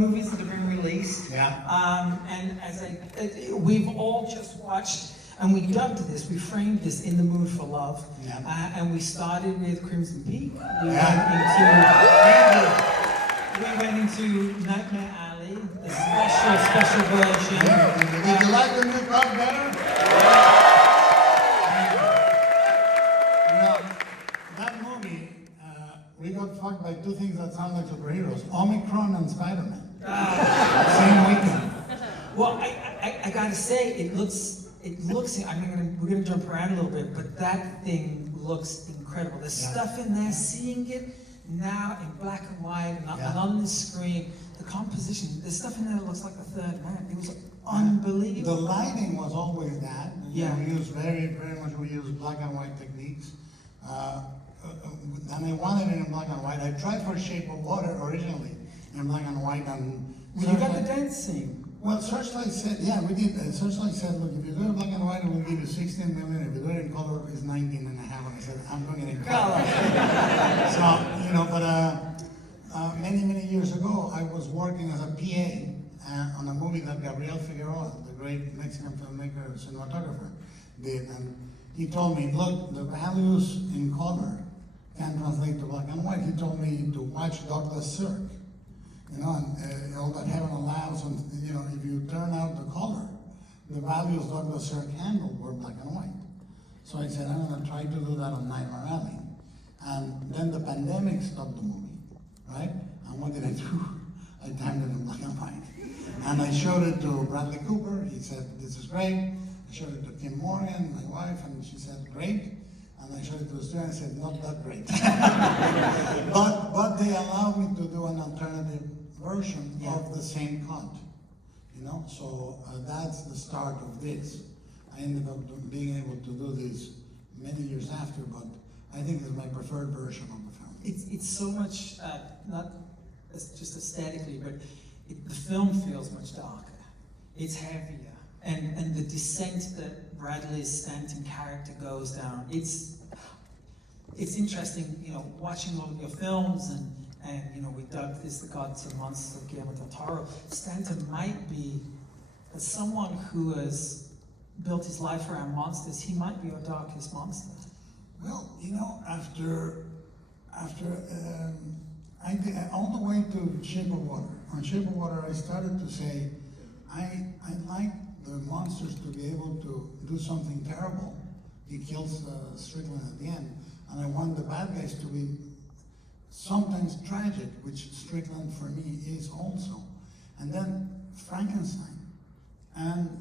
movies that have been released. Yeah. And we've all just watched, and we dubbed this, we framed this In the Mood for Love. Yeah. And we started with Crimson Peak. We went into Nightmare Alley, the special version. Did you like the new cut better? That movie, we got fucked by two things that sound like superheroes: Omicron and Spider-Man. Same weekend. Well, I gotta say, it looks. We're gonna jump around a little bit, but that thing looks incredible. There's stuff in there. Seeing it now in black and white and on the screen, the composition. There's stuff in there that looks like the third man. It was unbelievable. The lighting was always that. Yeah. We used very much. We used black and white techniques. And I wanted it in black and white. I tried for Shape of Water originally in black and white. And well, you got the dance scene. Well, Searchlight said, yeah, we did. Searchlight said, look, if you do it black and white, we'll give you 16 million. If you do it in color, it's 19 and a half. And I said, I'm doing it in color. So, but many years ago, I was working as a PA on a movie that Gabriel Figueroa, the great Mexican filmmaker and cinematographer, did. And he told me, look, the values in color can translate to black and white. He told me to watch Douglas Sirk. And all that heaven allows, and if you turn out the color, the values Douglas Sirk handled were black and white. So I said, I'm going to try to do that on Nightmare Alley. And then the pandemic stopped the movie, right? And what did I do? I timed it in black and white. And I showed it to Bradley Cooper. He said, this is great. I showed it to Kim Morgan, my wife, and she said, great. And I showed it to the student and said, not that great. but they allowed me to do an alternative version of the same cut, so that's the start of this. I ended up being able to do this many years after, but I think it's my preferred version of the film. It's so much, not just aesthetically, but the film feels much darker. It's heavier, and the descent that Bradley's Stanton character goes down, it's interesting, watching all of your films and we dubbed this The Gods and Monsters of Gillermo del Toro. Stanton might be, as someone who has built his life around monsters, he might be your darkest monster. Well, after I did, all the way to Shape of Water. On Shape of Water, I started to say, I like the monsters to be able to do something terrible. He kills Strickland at the end. And I want the bad guys to be sometimes tragic, which Strickland for me is also. And then Frankenstein and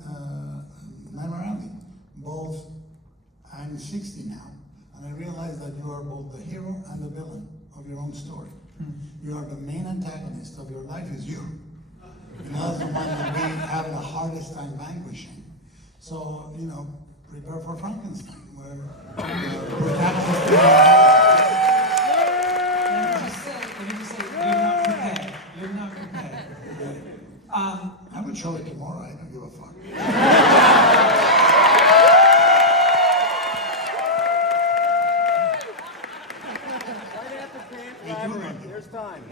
Nightmare Alley, both, I'm 60 now, and I realize that you are both the hero and the villain of your own story. You are the main antagonist of your life is you. And that's the one that we have the hardest time vanquishing. So, prepare for Frankenstein, where we capture You're not prepared. I would show it tomorrow, I don't give a fuck. There's time.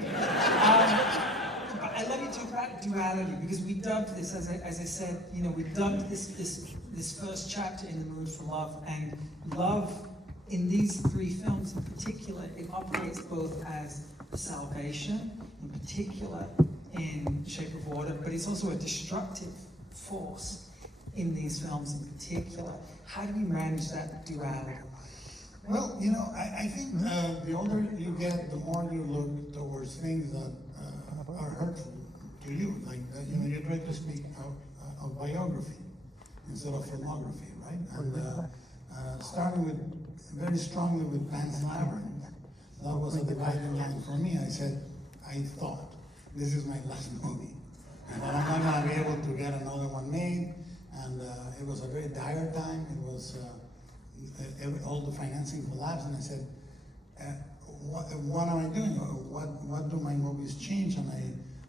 Let me talk about duality, because we dubbed this, as I said, we dubbed this first chapter In the Mood for Love, and love in these three films in particular, it operates both as a salvation, in particular in Shape of Water, but it's also a destructive force in these films in particular. How do you manage that duality? Well, I think the older you get, the more you look towards things that are hurtful to you. Like, you try to speak of biography instead of filmography, right? And starting very strongly with Pan's Labyrinth. That was a dividing line for me. I said, I thought, this is my last movie. And I'm not going to be able to get another one made. And it was a very dire time. It was, all the financing collapsed. And I said, what am I doing? What do my movies change? And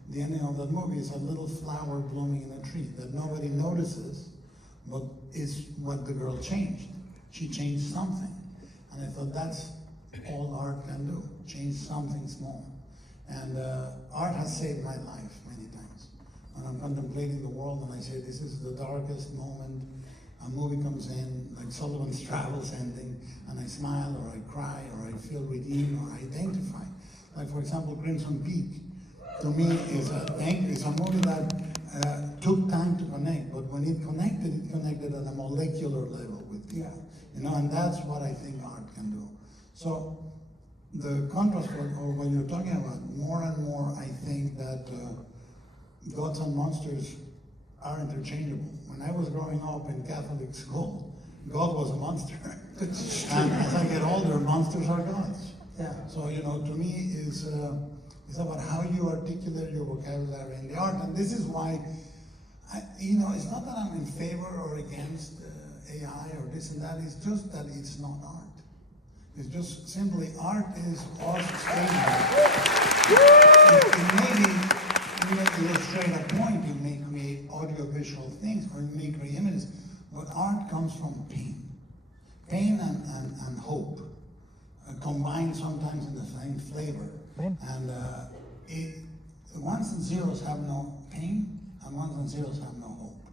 the ending of that movie is a little flower blooming in a tree that nobody notices, but is what the girl changed. She changed something. And I thought that's all art can do, change something small. And art has saved my life many times. When I'm contemplating the world and I say, this is the darkest moment, a movie comes in, like Sullivan's Travels ending, and I smile, or I cry, or I feel redeemed, or I identify. Like, for example, Crimson Peak, to me, is a movie that took time to connect, but when it connected at a molecular level with people. You know, and that's what I think art can do. So, the contrast, or what you're talking about, more and more, I think that gods and monsters are interchangeable. When I was growing up in Catholic school, God was a monster. And as I get older, monsters are gods. Yeah. So, you know, to me, it's about how you articulate your vocabulary in the art. And this is why, it's not that I'm in favor or against AI or this and that. It's just that it's not art. It's just simply art is us stating. It may illustrate a point, it may create audiovisual things, or it may create images, but art comes from pain. Pain and hope, combined sometimes in the same flavor. And ones and zeros have no pain, and ones and zeros have no hope.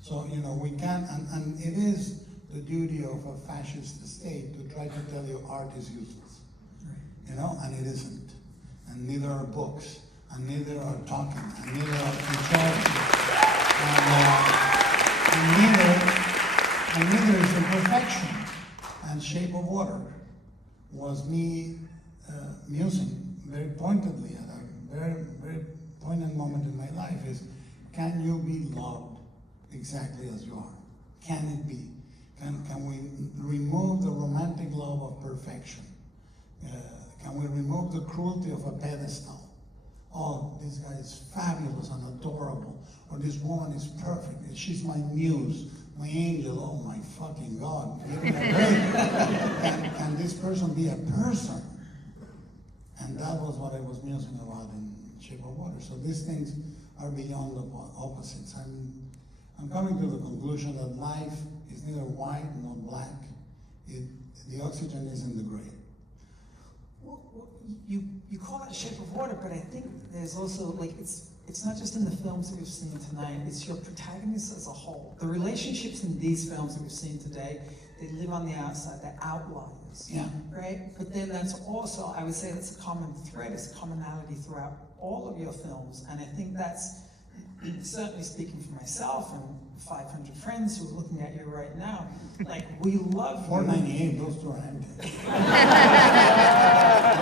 So, you know, we can't, and it is the duty of a fascist state to try to tell you art is useless. You know, and it isn't. And neither are books, and neither are talking, and neither are controlling. And neither is imperfection. And Shape of Water was me musing very pointedly at a very, very poignant moment in my life is, can you be loved exactly as you are? Can it be? Can we remove the romantic love of perfection? Can we remove the cruelty of a pedestal? Oh, this guy is fabulous and adorable. Or this woman is perfect. She's my muse, my angel. Oh my fucking God. Give me a break. Can this person be a person? And that was what I was musing about in Shape of Water. So these things are beyond the opposites. I'm coming to the conclusion that life is neither white nor black. The oxygen is in the gray. Well, you call it Shape of Water, but I think there's also, like, it's not just in the films that we've seen tonight, it's your protagonists as a whole. The relationships in these films that we've seen today, they live on the outside, they're outliers. Yeah. Right? But then that's also, I would say that's a common thread, it's a commonality throughout all of your films, and I think that's, certainly speaking for myself and 500 friends who are looking at you right now, like, we love you. 498, those two are empty. Where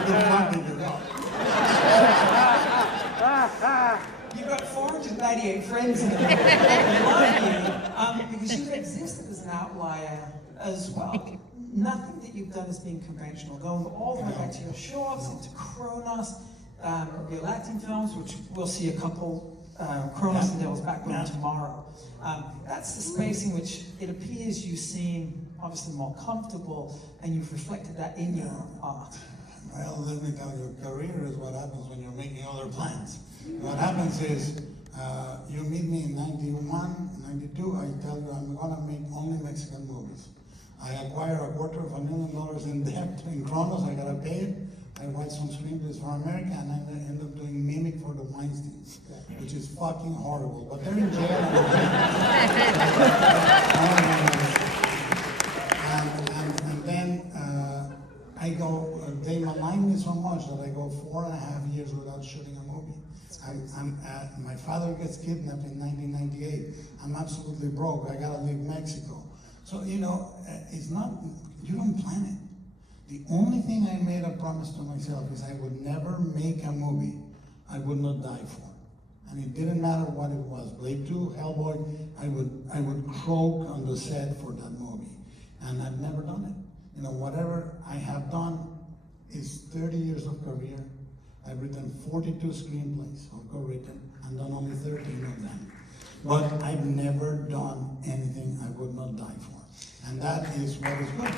the fuck did you go? You've got 498 friends in the world that love you, because you've existed as an outlier as well. Nothing that you've done has been conventional, going all the way back to your shorts, into Kronos, your Latin films, which we'll see a couple, Kronos and Devil's Backbone tomorrow. That's the space in which it appears you seem obviously more comfortable, and you've reflected that in your art. Well, let me tell you, career is what happens when you're making other plans. What happens is, you meet me in 91, 92, I tell you I'm gonna make only Mexican movies. I acquire $250,000 in debt in Kronos, I gotta pay it. I write some screenplays for America, and I end up doing Mimic for the Weinsteins, which is fucking horrible. But they're in jail. And then I go, they malign me so much that I go 4.5 years without shooting a movie. My father gets kidnapped in 1998. I'm absolutely broke. I gotta leave Mexico. So, you know, it's not, you don't plan it. The only thing I made a promise to myself is I would never make a movie I would not die for. And it didn't matter what it was. Blade 2, Hellboy, I would croak on the set for that movie. And I've never done it. You know, whatever I have done is 30 years of career. I've written 42 screenplays, or co-written, and done only 13 of them. But I've never done anything I would not die for. And that is what is good.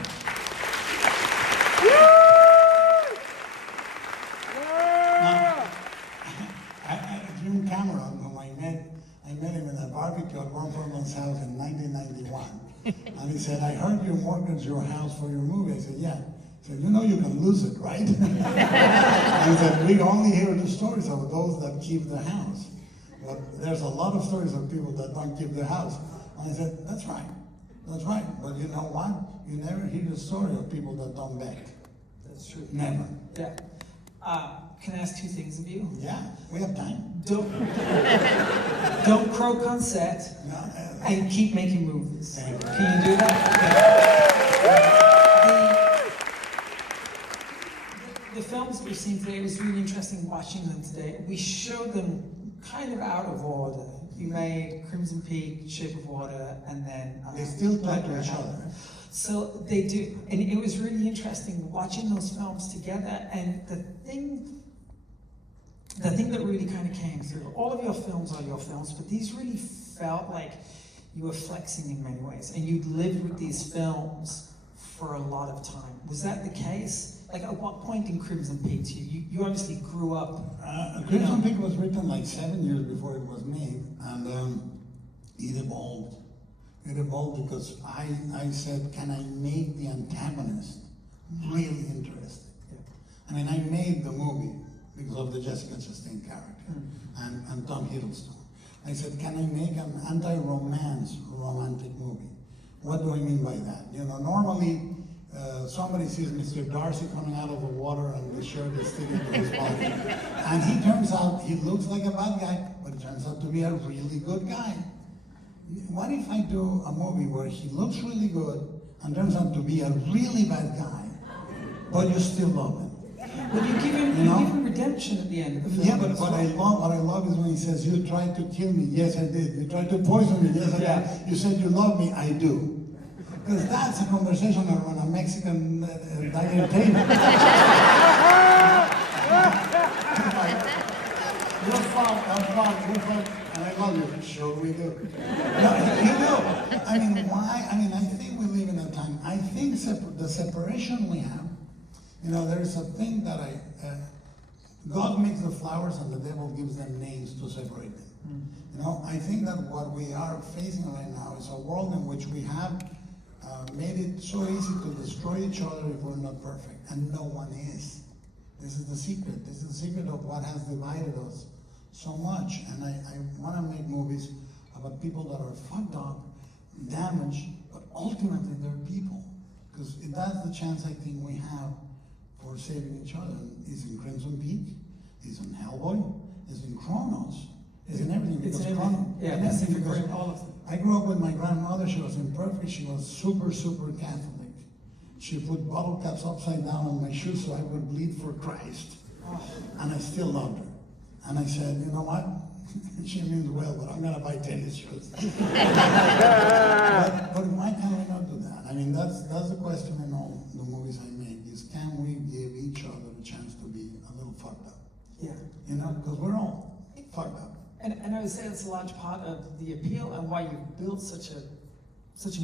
Jim Cameron, whom I met him in a barbecue at Ron Perlman's house in 1991. And he said, I heard you mortgaged your house for your movie. I said, yeah. said, you know you can lose it, right? I said, we only hear the stories of those that keep the house. But there's a lot of stories of people that don't keep their house. And I said, that's right. That's right. But you know what? You never hear the story of people that don't beg. That's true. Never. Yeah. Can I ask two things of you? Yeah, we have time. Don't croak on set, No, and keep making movies. Thank you. Can you do that? The films that we've seen today, it was really interesting watching them today. We showed them kind of out of order. You made Crimson Peak, Shape of Water, and then... They still talk to each other. So they do. And it was really interesting watching those films together, and the thing that really kind of came through, all of your films are your films, but these really felt like you were flexing in many ways, and you'd lived with these films for a lot of time. Was that the case? Like, at what point in Crimson Peak, you obviously grew up... Crimson Peak was written like 7 years before it was made, and it evolved. It evolved because I said, can I make the antagonist really interesting? Yeah. I mean, I made the movie because of the Jessica Chastain character and Tom Hiddleston. I said, can I make an anti-romance romantic movie? What do I mean by that? You know, normally somebody sees Mr. Darcy coming out of the water and the shirt is sticking to his body. And he turns out, he looks like a bad guy, but it turns out to be a really good guy. What if I do a movie where he looks really good and turns out to be a really bad guy, but you still love him? But you give him redemption at the end of the film. Yeah, but what I love is when he says, you tried to kill me, yes I did. You tried to poison me, yes I did. You said you love me, I do. Because that's a conversation around a Mexican dining table. Your fault, and I love you. Sure we do. No, you do. I mean, why? I mean, I think we live in a time, I think the separation we have, you know, there's a thing that God makes the flowers and the devil gives them names to separate them. You know, I think that what we are facing right now is a world in which we have made it so easy to destroy each other if we're not perfect, and no one is. This is the secret. This is the secret of what has divided us so much. And I want to make movies about people that are fucked up, damaged, but ultimately they're people. Because that's the chance I think we have for saving each other. Is in Crimson Peak, is in Hellboy, is in Kronos, is in everything. It's because in everything. Yeah, and that's because in all of them. I grew up with my grandmother. She was imperfect. She was super Catholic. She put bottle caps upside down on my shoes so I would bleed for Christ. And I still loved her. And I said, you know what? She means well, but I'm going to buy tennis shoes. but why can we not do that? I mean, that's the question in all the movies I make, is can we give each other a chance to be a little fucked up? Yeah. You know, because we're all fucked up. And I would say that's a large part of the appeal and why you've built such an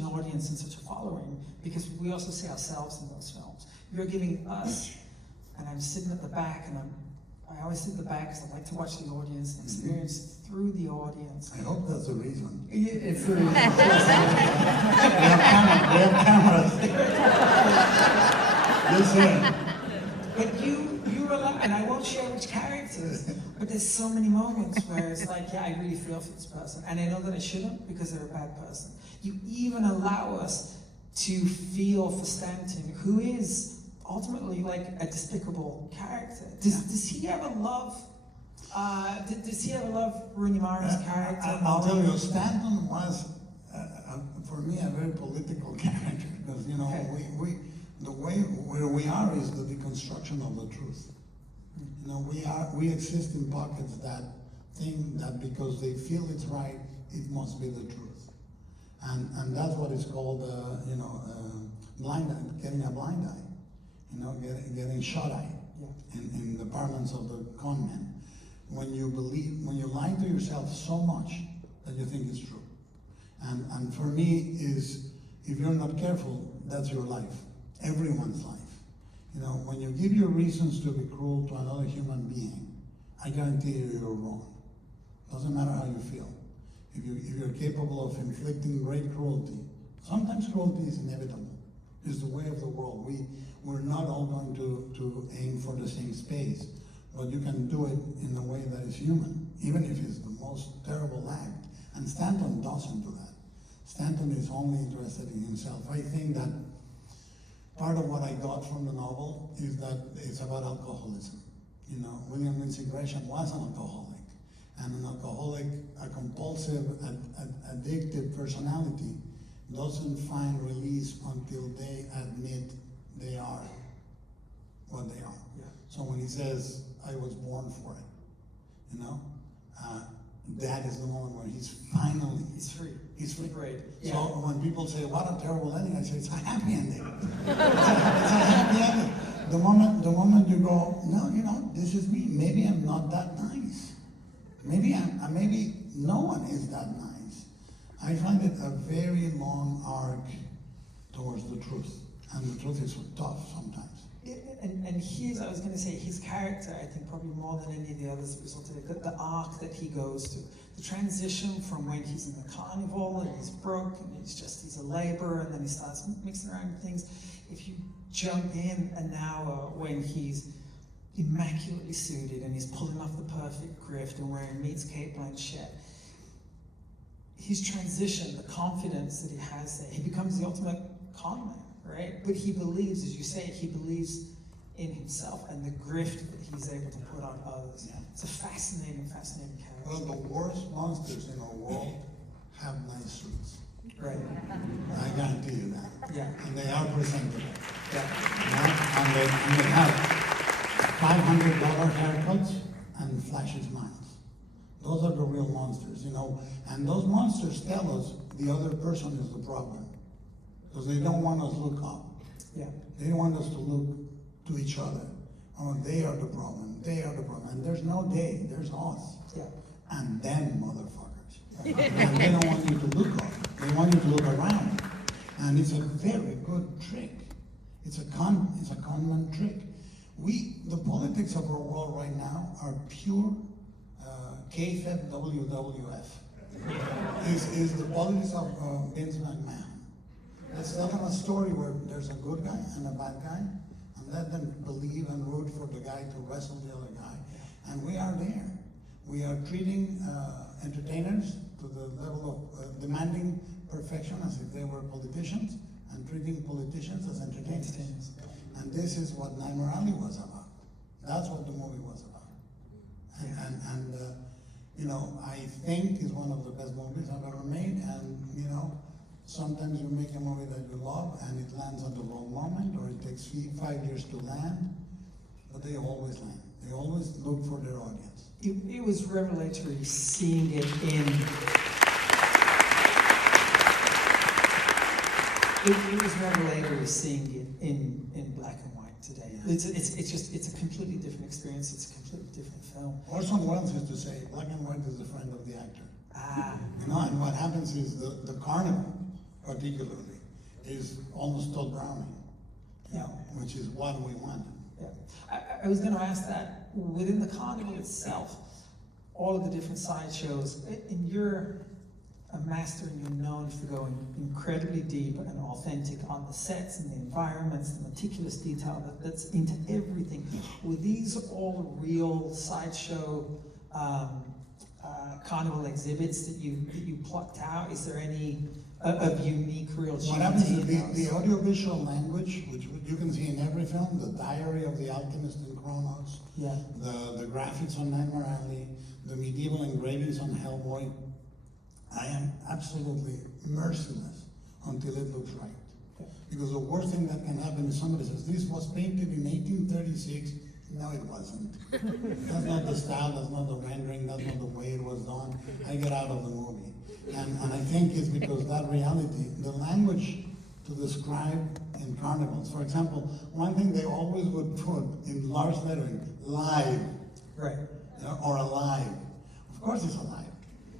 audience and such a following, because we also see ourselves in those films. You're giving us, and I'm sitting at the back, and I always sit at the back because I like to watch the audience and experience through the audience. I hope that's the reason. It's the reason. We have cameras. Listen. But you allow, and I won't share which characters, but there's so many moments where it's like, yeah, I really feel for this person. And I know that I shouldn't because they're a bad person. You even allow us to feel for Stanton, who is ultimately like a despicable character. Does he ever love, does he ever love Rooney Mara's character? I'll tell you, Stanton was, for me, a very political character, because, you know, Okay. the way where we are is the deconstruction of the truth. You know, we exist in pockets that think that because they feel it's right, it must be the truth. And that's what is called, blind eye, getting a blind eye. You know, getting shut-eye in the parlance of the con men. When you lie to yourself so much that you think it's true. And for me is, if you're not careful, that's your life. Everyone's life. You know, when you give your reasons to be cruel to another human being, I guarantee you're wrong. Doesn't matter how you feel. If you're capable of inflicting great cruelty, sometimes cruelty is inevitable. It's the way of the world. We're not all going to aim for the same space, but you can do it in a way that is human, even if it's the most terrible act. And Stanton doesn't do that. Stanton is only interested in himself. I think that part of what I got from the novel is that it's about alcoholism. You know, William Lindsay Gresham was an alcoholic, and an alcoholic, a compulsive, addictive personality doesn't find release until they admit they are what they are. Yeah. So when he says, I was born for it, you know, that is the moment where he's finally, He's free. he's free. Right. So Yeah. when people say, what a terrible ending, I say, it's a happy ending. It's a happy ending. The moment you go, no, you know, this is me. Maybe I'm not that nice. Maybe maybe no one is that nice. I find it a very long arc towards the truth. And the truth is so tough sometimes. And his, I was going to say, his character, I think probably more than any of the others resulted in the arc that he goes to, the transition from when he's in the carnival and he's broke and he's a laborer, and then he starts mixing around with things. If you jump in an hour when he's immaculately suited and he's pulling off the perfect grift and wearing meets Kate Blanchett, his transition, the confidence that he has there, he becomes the ultimate con man. Right? But he believes, as you say, he believes in himself and the grift that he's able to put on others. Yeah. It's a fascinating character. Well, the worst monsters in our world have nice suits. Right. I guarantee you that. Yeah. And they are presentable. Yeah. Yeah? And they have $500 haircuts and flashy smiles. Those are the real monsters, you know. And those monsters tell us the other person is the problem. Because they don't want us to look up. Yeah. They want us to look to each other. Oh, they are the problem. They are the problem. And there's no they, there's us. Yeah. And them motherfuckers. And they don't want you to look up. They want you to look around. And it's a very good trick. It's a con man trick. The politics of our world right now are pure kayfabe WWF. is the politics of Vince McMahon. Let's tell them a story where there's a good guy and a bad guy, and let them believe and root for the guy to wrestle the other guy. And we are there. We are treating entertainers to the level of demanding perfection as if they were politicians, and treating politicians as entertainers. And this is what Nightmare Alley was about. That's what the movie was about. And you know, I think it's one of the best movies I've ever made, and you know, sometimes you make a movie that you love and it lands at the wrong moment, or it takes 5 years to land, but they always land. They always look for their audience. It was revelatory seeing it in. It was revelatory seeing it in black and white today. It's a completely different experience. It's a completely different film. Orson Welles used to say, black and white is a friend of the actor. You know, and what happens is the carnival, particularly, is almost Todd Browning, you know, which is what we want. Yeah. I was going to ask that, within the carnival itself, all of the different sideshows, and you're a master and you're known for going incredibly deep and authentic on the sets and the environments, the meticulous detail that's into everything. Were these all real sideshow carnival exhibits that you plucked out? Is there any of unique real change? What happens is the audiovisual language, which you can see in every film, the Diary of the Alchemist in Kronos, yeah, the graphics on Nightmare Alley, the medieval engravings on Hellboy, I am absolutely merciless until it looks right. yeah. Because the worst thing that can happen is somebody says, this was painted in 1836. No, it wasn't. That's not the style, that's not the rendering, that's not the way it was done. I get out of the movie. And I think it's because that reality, the language to describe in carnivals. For example, one thing they always would put in large lettering, live. Right. You know, or alive. Of course it's alive.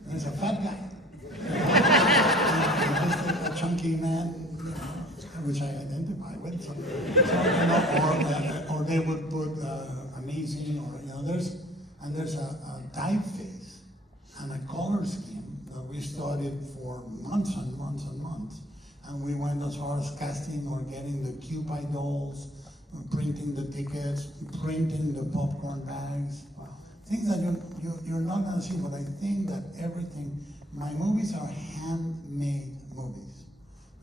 And it's a fat guy. Just a chunky man, you know, which I identify with. So, you know, or they would put amazing, or you know, there's a typeface and a color scheme that we studied for months and months and months. and we went as far as casting or getting the Cupid dolls, printing the tickets, printing the popcorn bags. Things that you're not gonna see, but I think that everything, my movies are handmade movies.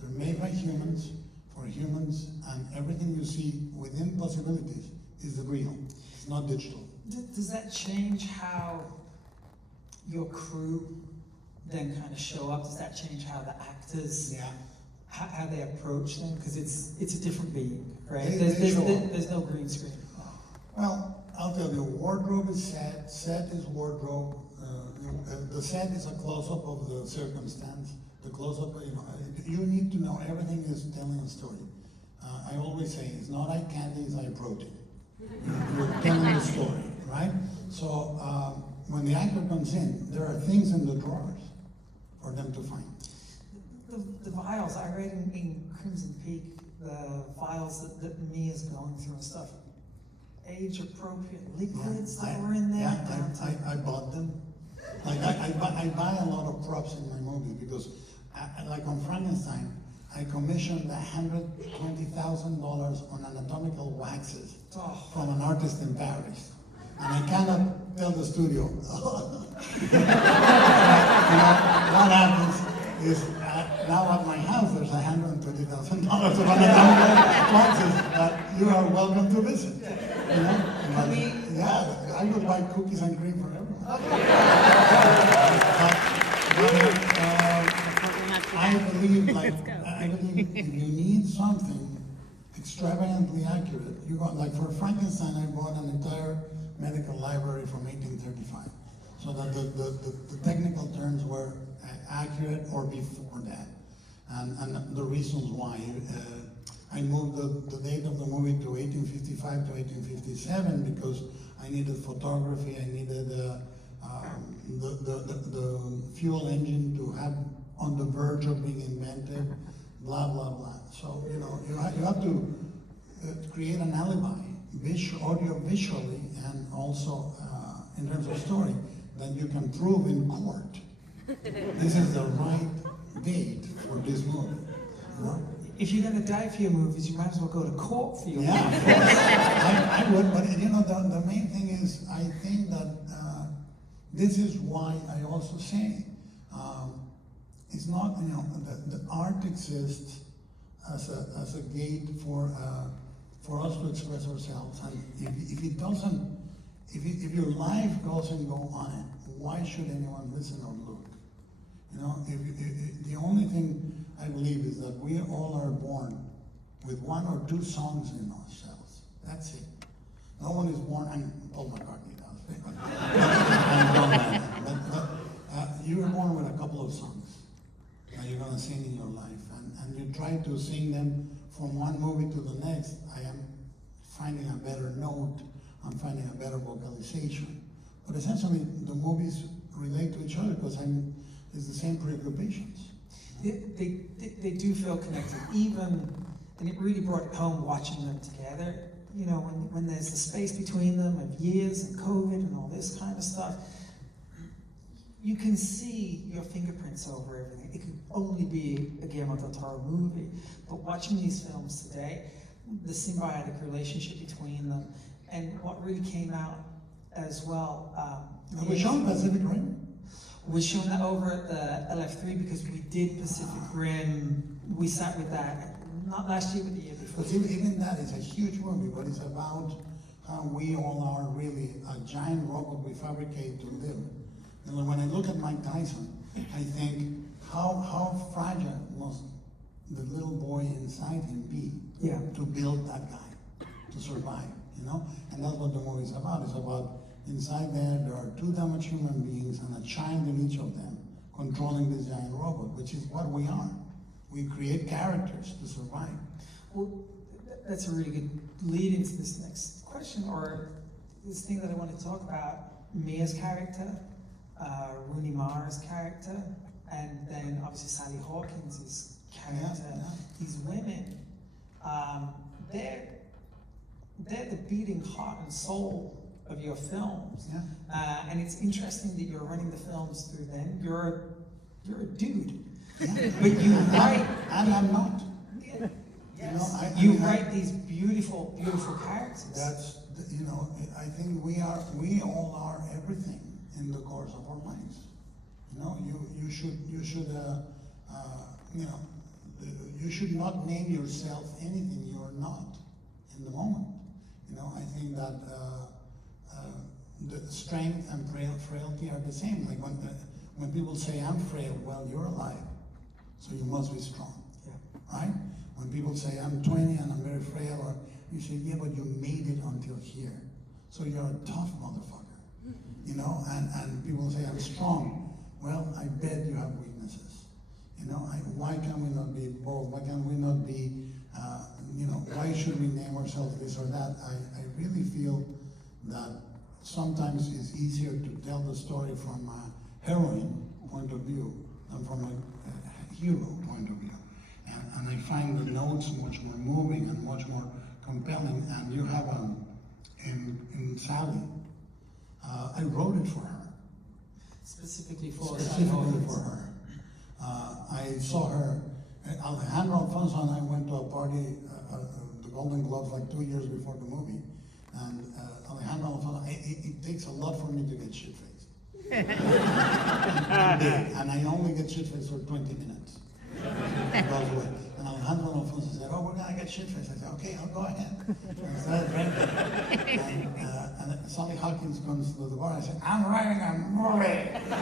They're made by humans, for humans, and everything you see within possibilities is the real, it's not digital. Does that change how your crew then kind of show up? Does that change how the actors, Yeah. how they approach them? Because it's a different being, right? They There's no green screen. Well, I'll tell you, wardrobe is set is wardrobe. The set is a close-up of the circumstance. The close-up, you need to know everything is telling a story. I always say, it's not eye candy, it's eye protein. You're telling a story, right? So when the actor comes in, there are things in the drawers for them to find. The vials, I read in Crimson Peak, the vials that Mia's going through and stuff, age-appropriate liquids that were in there. Yeah, I bought them. Like I buy a lot of props in my movies because, like on Frankenstein, I commissioned $120,000 on anatomical waxes from an artist in Paris, and I cannot tell the studio. What happens is now at my house there's $120,000 of anatomical waxes that you are welcome to visit. Yeah, I would buy cookies and cream for everyone. I believe if you need something extravagantly accurate, you got, like for Frankenstein, I bought an entire medical library from 1835, so that the technical terms were accurate or before that, and the reasons why. I moved the date of the movie to 1855 to 1857 because I needed photography, I needed the fuel engine to have on the verge of being invented, blah, blah, blah. So, you have to create an alibi, audio visually, and also in terms of story, that you can prove in court. This is the right date for this movie. If you're going to die for your movies, you might as well go to court for your movies. I would, but the main thing is, I think that this is why I also say, it's not, the art exists as a gate for us to express ourselves, and if it doesn't, if your life doesn't go on it, why should anyone listen or look? The only thing I believe is that we all are born with one or two songs in ourselves. That's it. No one is born, and Paul McCartney does. And John Lennon. But you were born with a couple of songs that you're going to sing in your life, and you try to sing them from one movie to the next. I am finding a better note, I'm finding a better vocalization. But essentially, the movies relate to each other because it's the same preoccupations. They do feel connected, and it really brought it home watching them together. When there's the space between them of years and COVID and all this kind of stuff, you can see your fingerprints over everything. It could only be a Guillermo del Toro movie, but watching these films today, the symbiotic relationship between them, and what really came out as well. We shown Pacific Rim. We're showing that over at the LF3 because we did Pacific Rim. We sat with that, not last year, but the year before. But even that is a huge movie, but it's about how we all are really a giant robot we fabricate to live. When I look at Mike Tyson, I think, how fragile must the little boy inside him be to build that guy, to survive, And that's what the movie is about. It's about inside there are two damaged human beings and a child in each of them controlling this giant robot, which is what we are. We create characters to survive. Well, that's a really good lead into this next question, or this thing that I want to talk about. Mia's character, Rooney Mara's character, and then obviously Sally Hawkins' character. These women, they're the beating heart and soul of your films. And it's interesting that you're running the films through them. You're a dude. But you write And I'm not. Yes. I You mean, write these beautiful, beautiful characters. That's, I think we all are everything in the course of our lives. You should, you should not name yourself anything you're not in the moment. I think that the strength and frailty are the same. Like when people say, I'm frail, well, you're alive, so you must be strong, right? When people say, I'm 20 and I'm very frail, or you say, yeah, but you made it until here, so you're a tough motherfucker, and people say, I'm strong. Well, I bet you have weaknesses. Why can we not be bold? Why can we not be, why should we name ourselves this or that? I really feel that sometimes it's easier to tell the story from a heroine point of view than from a hero point of view. And I find the notes much more moving and much more compelling. And you have in Sally, I wrote it for her. Specifically for her. I saw her, Alejandro Alfonso and I went to a party, the Golden Globes, like 2 years before the movie. And Alejandro Alfonso, it takes a lot for me to get shit-faced. I'm big, and I only get shit-faced for 20 minutes. It goes away. And Alejandro Alfonso said, oh, we're gonna get shit-faced. I said, okay, I'll go ahead. And I started drinking. And Sally Hawkins comes to the bar and I said, I'm writing a movie for you,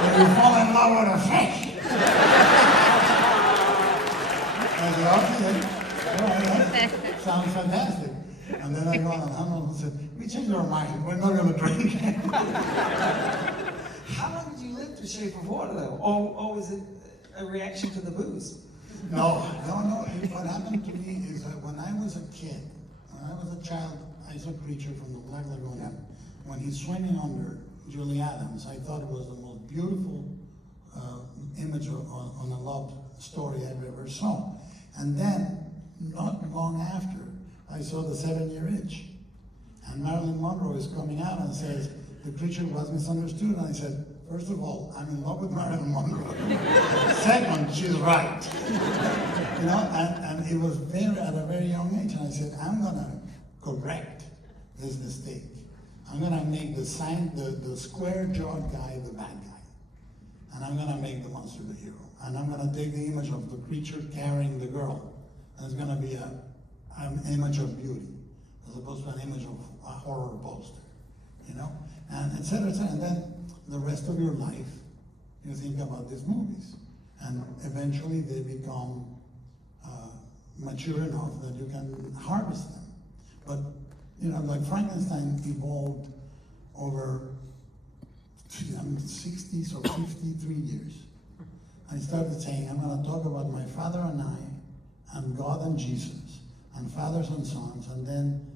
where you fall in love with a fish. I said, okay, all right, sounds fantastic. And then I go on, and Alejandro said, we changed our mind, we're not gonna drink. How long did you live through Shape of Water, though? Or was it a reaction to the booze? No. What happened to me is that when I was a kid, when I was a child, I saw Creature from the Black Lagoon. When he's swimming under Julie Adams, I thought it was the most beautiful image on a love story I've ever saw. And then, not long after, I saw The 7-Year Itch. And Marilyn Monroe is coming out and says, the creature was misunderstood. And I said, first of all, I'm in love with Marilyn Monroe. Second, she's right. And it was at a very young age. And I said, I'm gonna correct this mistake. I'm gonna make the square-jawed guy the bad guy. And I'm gonna make the monster the hero. And I'm gonna take the image of the creature carrying the girl. And it's gonna be an image of beauty, as opposed to an image of a horror poster, and et cetera, et cetera. And then the rest of your life, you think about these movies. And eventually they become mature enough that you can harvest them. But, like Frankenstein evolved over 60s or 53 years. I started saying, I'm going to talk about my father and I, and God and Jesus, and fathers and sons, and then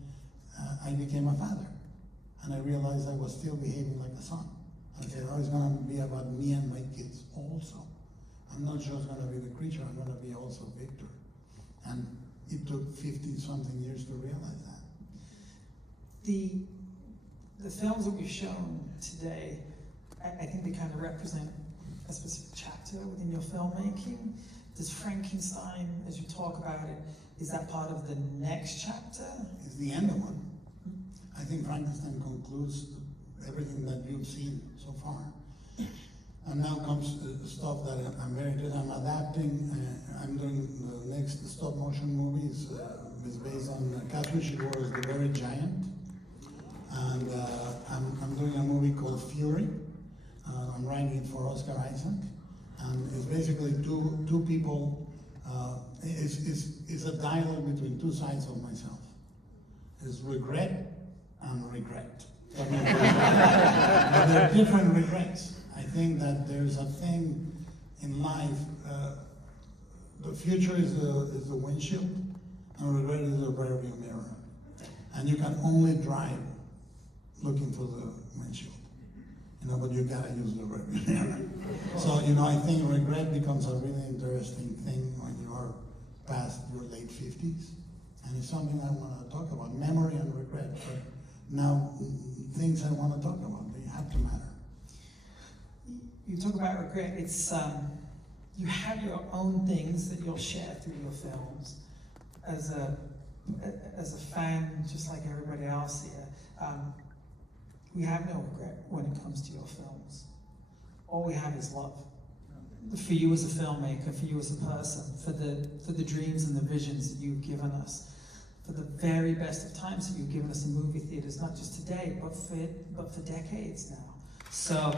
I became a father. And I realized I was still behaving like a son. I said, oh, it's going to be about me and my kids also. I'm not just going to be the creature, I'm going to be also Victor. And it took 50-something years to realize that. The films that we've shown today, I think they kind of represent a specific chapter within your filmmaking. Does Frankenstein, as you talk about it, is that part of the next chapter? It's the end of one. I think Frankenstein concludes everything that you've seen so far. And now comes the stuff that I'm very interested in. I'm adapting, I'm doing the next stop motion movie. It's based on Catherine Shigora's The Very Giant. And I'm doing a movie called Fury. I'm writing it for Oscar Isaac. And it's basically two people, it's a dialogue between two sides of myself. It's regret and regret. But they're different regrets. I think that there's a thing in life, the future is the windshield, and regret is the rearview mirror. And you can only drive looking through the windshield, but you gotta use the rearview mirror. So, I think regret becomes a really interesting thing when you are past your late 50s. And it's something I want to talk about, memory and regret. But now, things I want to talk about, they have to matter. You talk about regret. It's you have your own things that you'll share through your films. As a fan, just like everybody else here, we have no regret when it comes to your films. All we have is love. For you as a filmmaker, for you as a person, for the dreams and the visions that you've given us, for the very best of times that you've given us in movie theaters, not just today, but for decades now. So.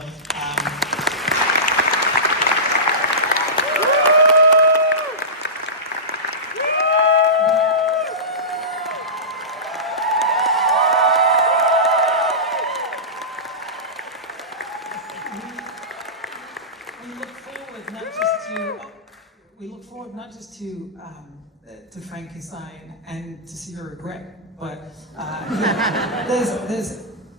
We look forward not just to Frankenstein and to see your regret, but there's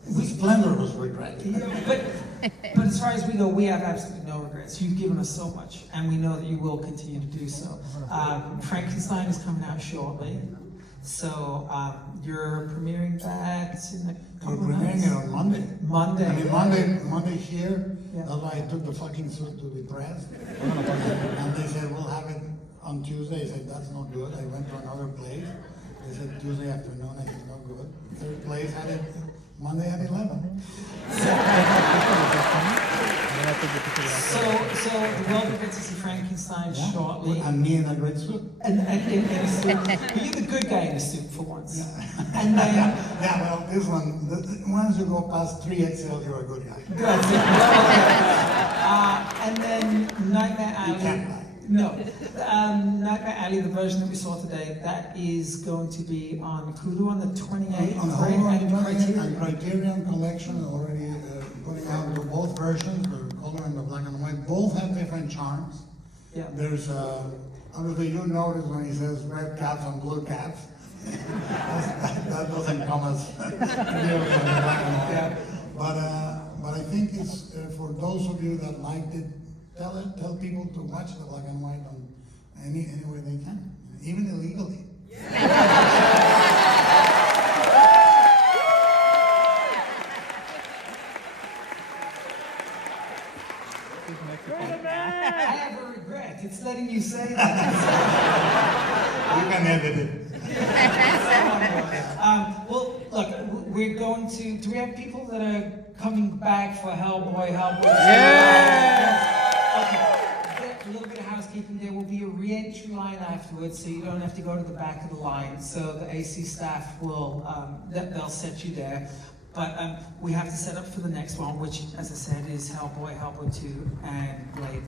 the splendor was regret. But as far as we go, we have absolutely no regrets. You've given us so much, and we know that you will continue to do so. Frankenstein is coming out shortly, so you're premiering that in a couple of months. We're premiering it on Monday. Monday. I mean, Monday here. Yeah. That's why I took the fucking suit to be dressed. And they said, we'll have it on Tuesday. I said, that's not good. I went to another place. They said, Tuesday afternoon. I said, not good. Third place had it Monday at 11. So the world will get to see Frankenstein shortly. And me in a great suit. And in a suit. But you're the good guy in a suit for once. Yeah. And then... yeah, well, this one, once you go past 3XL, you're a good guy. That's it. And then Nightmare Alley. You can't lie. No. Nightmare Alley, the version that we saw today, that is going to be on Kudu on the 28th. On the whole, and Criterion Collection already putting out both versions, the color and the black and white. Both have different charms. Yeah. There's, obviously you notice when he says red cats and blue cats. that doesn't come as really on the black and white. Yeah. But I think it's for those of you that liked it, tell people to watch the black and white on any way they can, even illegally. I have a regret. It's letting you say that. You can edit it. Well, look, we're going to. Do we have people that are coming back for Hellboy? Yeah! Okay. A little bit of housekeeping. There will be a re-entry line afterwards, so you don't have to go to the back of the line. So the AC staff will, they'll set you there. But we have to set up for the next one, which, as I said, is Hellboy, Hellboy 2, and Blade.